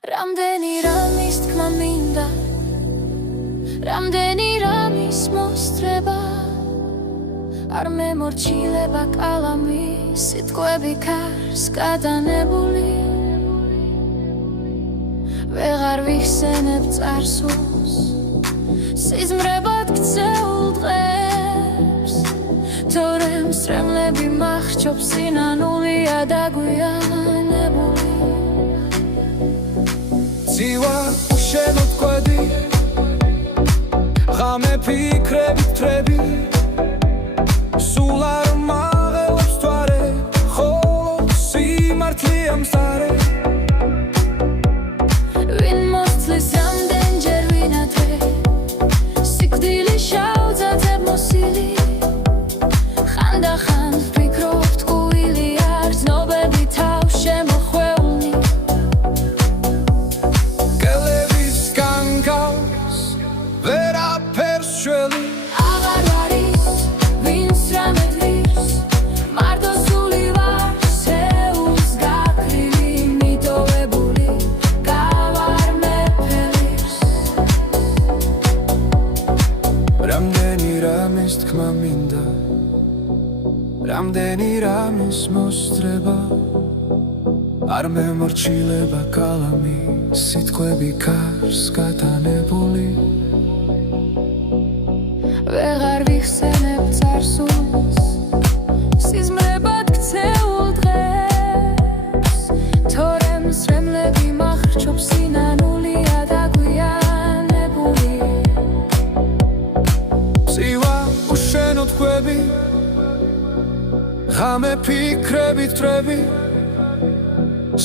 რამდენი რამის თქმა მინდა, რამდენი რამის მოსწრება, არ მემორჩილება კალამი, სიტყვები ქარს გადანებული. ვეღარ ვიხსენებ წარსულს, სიზმრებად გწეულ დღეს, თორემ სრემლები მახრჩობს, სინანულია დაგვიანებული. ცივა უშენოთქვედი, ღამე ფიქრებით ვთრები, სულ არ მაღელებს თვარე, ხოლო სიმართლეა მზარე. ვინ მოსწლის რამდენჯერ ვინატრე, სიკვდილი შავ-ძაძებ მოსილი, ხანდახან ვფიქრობ ტკუილი არ ცნობები თავს შემოხვეულნი. კელებისგან გავს ვერაფერს შველი, აღარ არის ვინც რამე ღირს, მარტო სული ვარ სეულს გაქრილი, მიტოვებული გავარ მეფერს. რამდენი რამის თქმა მინდა, რამდენი რამის მოსწრება, არ მემორჩილება კალამი, სიტყვები ქარს გადანებული. ვეღარ ვიხსენებ წარსულს, სიზმრებად გწეულ დღეს, თორემ სრემლები მახრჩობს, სინანულია დაგვიანებული. ცივა უშენოთქვები, ღამე ფიქრებით ვთრები,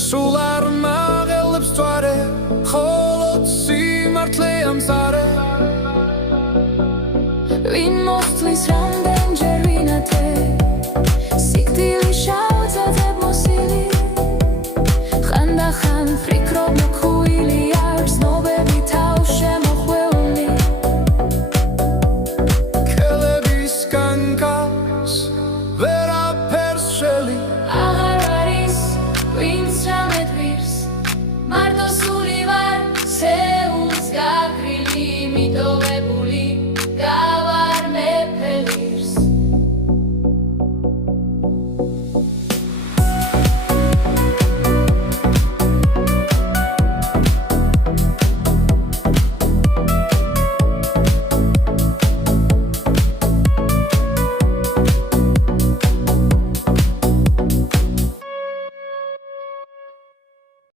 სულ არ მაღელებს თვარე, ხოლო სიმართლეა მზარე. ვინ მოსწლის რამდენჯერ ვინატრე, სიკვდილი შავ-ძაძებ მოსილი, ხანდახან ვფიქრობ